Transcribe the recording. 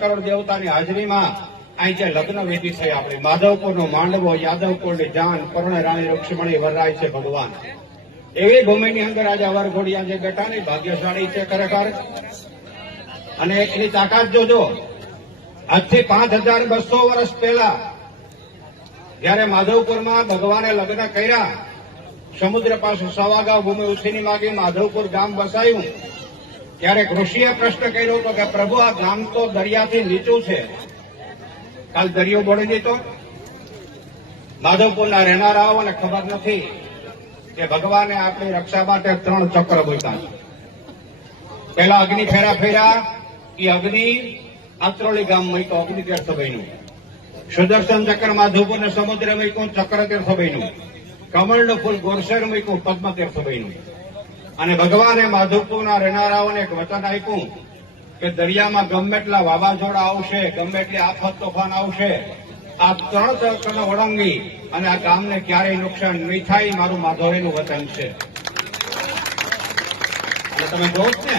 કરોડ દેવતાની હાજરીમાં અહીં જે લગ્ન વિધિ થઈ આપણી માધવપુરનો માંડવો, યાદવપુરની જાન, પરણે રાણી રૂક્ષ્મણી વરરાય છે ભગવાન. એવી ભૂમિની અંદર આજે અવરઘોડિયા જે બેઠા ને ભાગ્યશાળી છે ખરેખર. અને એની તાકાત જોજો. આજથી 5200 વર્ષ પહેલા જયારે માધવપુરમાં ભગવાને લગ્ન કર્યા, સમુદ્ર પાસે સવાગાવ ભૂમિ ઉછીની માગી માધવપુર ગામ વસાયું, ત્યારે ઋષિએ પ્રશ્ન કર્યો હતો કે પ્રભુ આ ગામ તો દરિયાથી નીચું છે, કાલ દરિયો બોળી દીધો. માધવપુરના રહેનારાઓને ખબર નથી કે ભગવાને આપણી રક્ષા માટે 3 ચક્ર મૂક્યા છે. પહેલા અગ્નિ ફેરા ફેર્યા, એ અગ્નિ આત્રોલી ગામ મૂક્યો, અગ્નિ તીર્થભાઈનું. સુદર્શન ચક્ર માધવપુરને સમુદ્ર મૂક્યું, ચક્ર તીર્થભાઈનું. કમળનું ફૂલ ગોરસેર મૂક્યું, પદ્મ તીર્થભાઈનું. અને ભગવાને માધવપુરના રહેનારાઓને એક વચન આપ્યું કે દરિયામાં ગમે એટલા વાવાઝોડા આવશે, ગમે એટલી આફત તોફાન આવશે, આ 3 ચક્રને ઓળંગી અને આ ગામને ક્યારેય નુકસાન નહીં થાય, મારું માધવરીનું વચન છે. અને તમે જોવો જ ને